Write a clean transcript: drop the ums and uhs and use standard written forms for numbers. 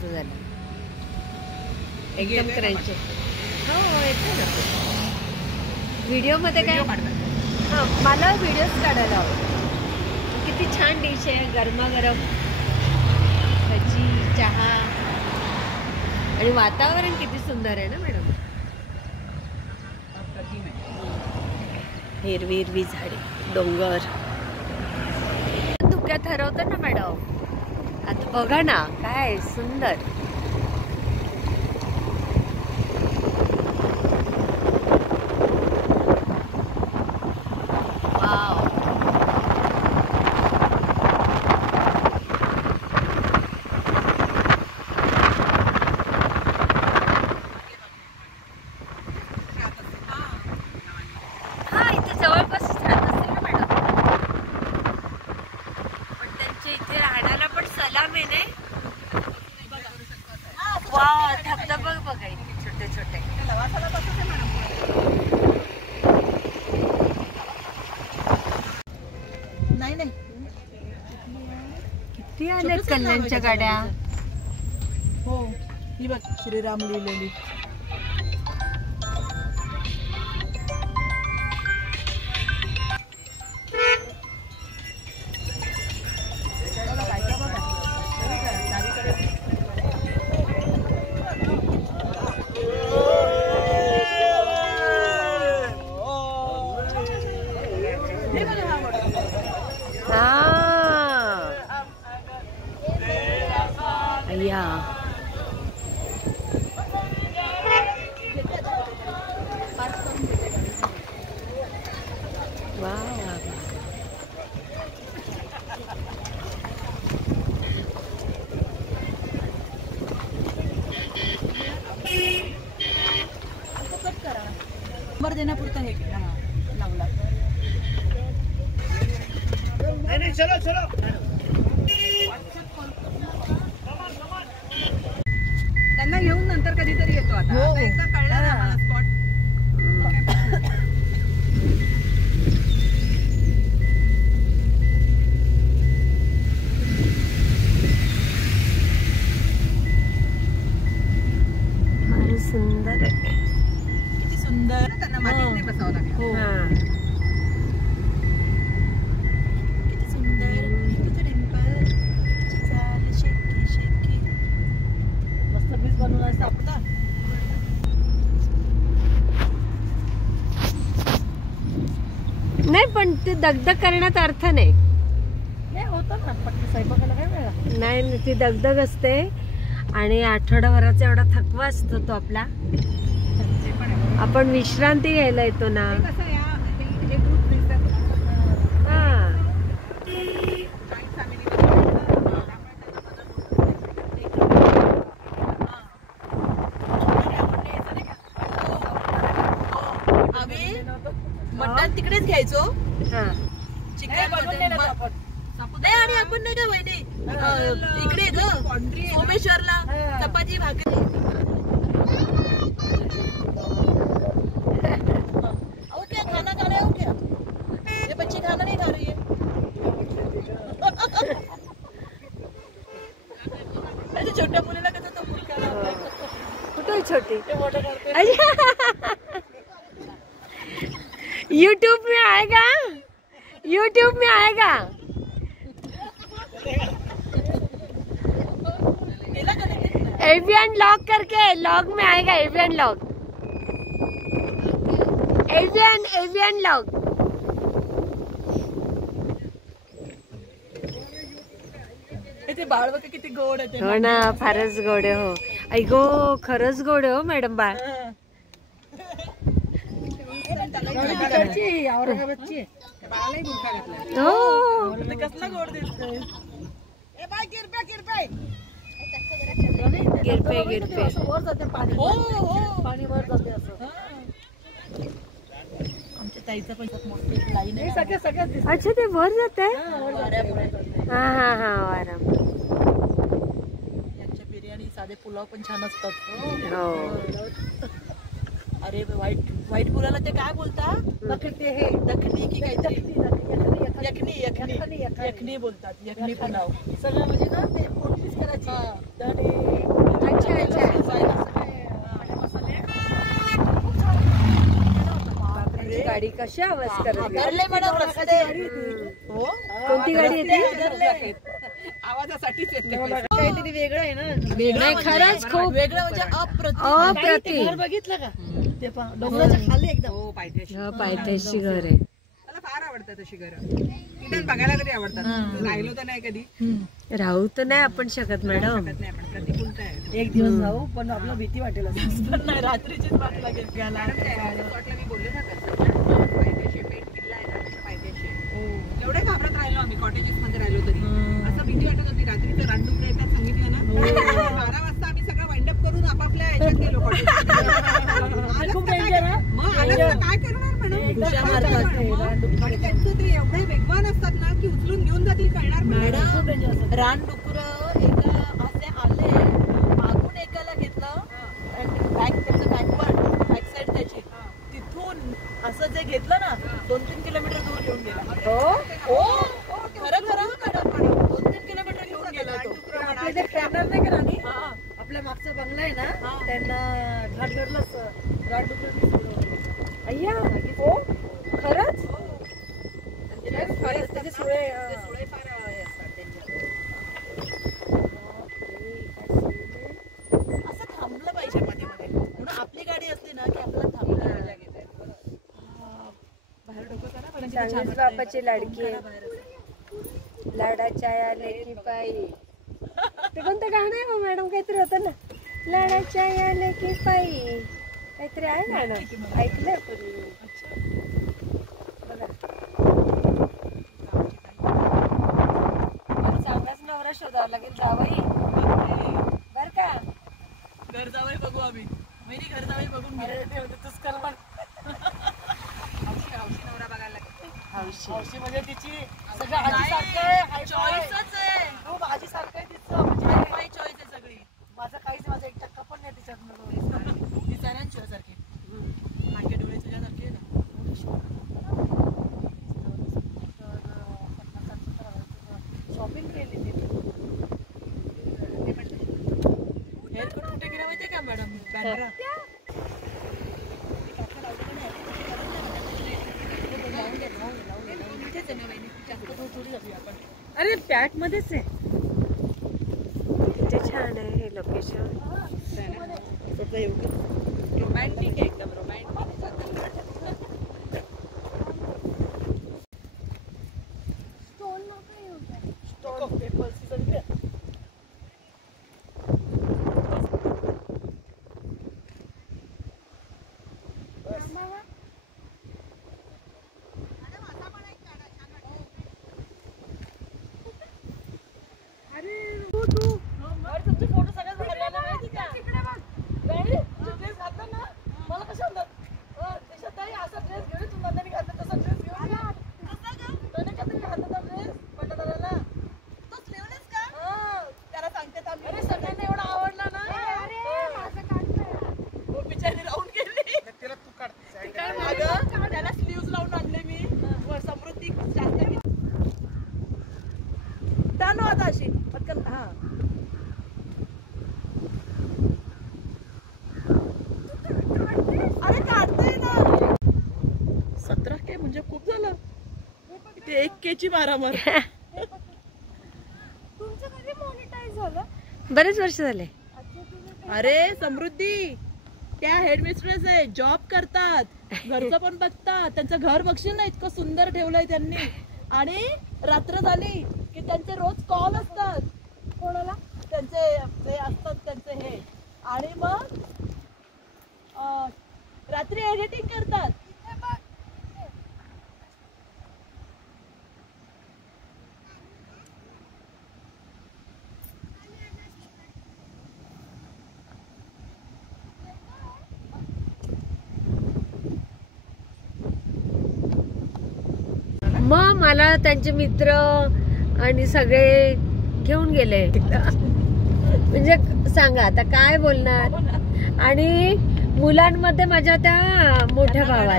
सुरू झाला. एकदम क्रंची. हो येतो ना व्हिडिओ मध्ये काय. हा मला व्हिडिओज काढायला आवडतो. किती छान डिश आहे. गरमागरम भजी चहा आणि वातावरण किती सुंदर आहे ना मॅडम. हिरवी हिरवी झाडे डोंगर धुक्यात हरवतं ना मॅडम. आता बघा ना काय सुंदर. धबधबा बघा छोटे छोटे. नाही नाही किती आल्यात कल्याणच्या गाड्या. हो ही बघ श्रीराम लिहिलेली. या वा वा नंबर देण्यापुरता हे लावला. नहीं चलो चलो. त्यांना घेऊन नंतर कधीतरी येतो. आता एकदा कळलं ना मला स्पॉट. सुंदर आहे. किती सुंदर. त्यांना मातीत नाही बसावं लागलं. हो किती सुंदर. किती डिंपल चाल शेकी शेकी मस्त बीच बनवून सापडा. नाही पण ते दगदग करण्यात अर्थ नाही. होतं ना पटकन स्वयंपाकाला काय वेळ. नाही ती दगदग असते आणि आठवडाभराचा एवढा थकवा असतो तो आपला. आपण विश्रांती घ्यायला येतो ना. मटण तिकडेच घ्यायचो. चिकन नाही आणि आपण नाही का वहिनी इकडे ग सोमेश्वरला चपाती भाकरी. क्या खाना खा रहे हो क्या? ये बच्ची खाना नहीं खा रही है. छोट्या मुलीला कसं तो मुलगा कुठे छोटी यूट्यूब में आएगा. यूट्यूब में आएगा. एवियन लॉग करके लॉग में आएगा. Avian log. Avian log. ते बाळ बघ किती गोड आहे. हो ना फारच गोड आहे. हो ऐगो खरंच गोड आहे हो मॅडम बाळ. हो कसला गोड दिसतोय. गिरपे गिरपे. हो हो पाणी वर जाते असं. आमच्या ताईचं पण लाईन आहे. अच्छा ते वर जात आहे. हा हा हा आराम. यांच्या बिर्याणी साधे पुलाव पण छान असतात. हो अरे व्हाईट पुलावला ते काय बोलता. दखनी की काहीतरी यखनी बोलतात. यखनी पुलाव सगळं म्हणजे ना ते करायची. गाडी कशी आवाज करत गेली. हादरले मॅडम रस्ते. हो कोणती गाडी येते? आवाजासाठीच येते. काहीतरी वेगळं आहे ना. नाही खरंच खूप वेगळं म्हणजे अप्रतिम. अप्रतिम. बघितलं का ते डोंगराच्या खाली एकदम. हो पाहिजे. पायथ्याशी घर आहे. मला फार आवडतात तशी घरं. निदान बघायला तरी आवडतात. राहिलो तर नाही कधी. राहू तर नाही आपण शकत मॅडम. नाही आपण प्रतिकूलता आहे. एक दिवस जाऊ पण आपल्याला भीती वाटेल असं. नाही रात्रीचीच वाट लागेल घ्यायला. स्पॉटला मी बोलले ना पायथ्याशी पेट किल्ला आहे ना पायथ्याशी. एवढे घाबरत राहिलो आम्ही कॉटेजेस मध्ये राहिलो तरी. असं भीती वाटत होती. रात्रीचं रानडुकरं येतात सांगितलं ना. 12 वाजता आम्ही सगळं वाइंडअप करून आपापल्या ह्याच्यात गेलो कॉटेज. खूप डेंजर आहे. मग आलं काय करणार मॅडम. आणि त्यांचं ते एवढे वेगवान असतात ना की उचलून घेऊन जातील कळणार मॅडम. रानडुकरं एका असे आले मागून एकाला घेतलं आणि त्याचं बॅक साईड त्याची तिथून असं जे घेतलं ना 2-3 किलोमीटर दूर घेऊन गेला. खरं मॅडम 2-3 किलोमीटर घेऊन गेला तो. आपल्याला खेळणार नाही का राणी. आपल्या मागचा बंगला आहे ना त्यांना घाटघरलाच रानडुकरांनी सोडवलं. अय्या हो खरंच. त्याचे सुळे फार हे असतात त्यांच्या. असं थांबलं पाहिजे मध्ये मध्ये. म्हणून आपली गाडी असली ना की आपल्याला थांबलं लागेल. बाहेर डोकं करा पण सांगलीच बापाची लाडकी आहे. लाडाच्या या लेकी पायी. ते कोणतं गाणं आहे हो मॅडम? काहीतरी होतं ना लाडाच्या या लेकी पायी काहीतरी आहे गाणं. ऐकलंय पूर्वी. मला चांगलाच नवरा शोधावा लागेल जावई बर का. घर जावई बघू आम्ही. मी घर जावई बघून तूच कर पण. हौशी नवरा बघायला लागेल. हौशी म्हणजे तिची सगळं आजीसारखं आहे. चॉईसच आहे. खूप आजीसारखं आहे तिचं. म्हणजे हाय चॉईस आहे सगळी. माझं काहीच माझा 1% पण नाही तिच्यात. ती सरांची सारखी. मागे डोळे तुझ्यासारखे आहे ना. शॉपिंग केली तिने. हेअर कट कुठे गेला माहितीये का मॅडम? बँड्रा. अरे पॅट मध्येच आहे. किती छान आहे हे लोकेशन. रोमॅन्टिक आहे एकदम रोमॅन्टिक. तुमचे फोटो सगळ्यात भारी आले माहिती का? नाही, तू ड्रेस घातला ना मला कसं म्हणतात देशाताई असा ड्रेस घेऊन तू नंदनी घातला तसा ड्रेस घेऊन घातला ड्रेस पंढरपूरला. त्याला सांगते आम्ही. अरे सगळ्यांना एवढा आवडला ना. बिचारी राहून गेली. त्याला स्लीव्ह लावून आणले मी. समृद्धी जास्त टानो आता अशी पटकन. हा अरे काढतोय ना. 17K म्हणजे खूप झालं. ते 1K ची मारामार. बरेच वर्ष झाले. अरे समृद्धी त्या हेडमिस्ट्रेस आहे. जॉब करतात. घरचं पण बघतात. त्यांचं घर बघशील ना इतकं सुंदर ठेवलंय त्यांनी. आणि रात्र झाली की त्यांचे रोज कॉल असतात. कोणाला? त्यांचे जे असतात त्यांचे हे. आणि मग रात्री एडिटिंग करतात. मग मला त्यांचे मित्र आणि सगळे घेऊन गेले. म्हणजे सांगा आता काय बोलणार. आणि मुलांमध्ये माझ्या त्या मोठ्या भावाला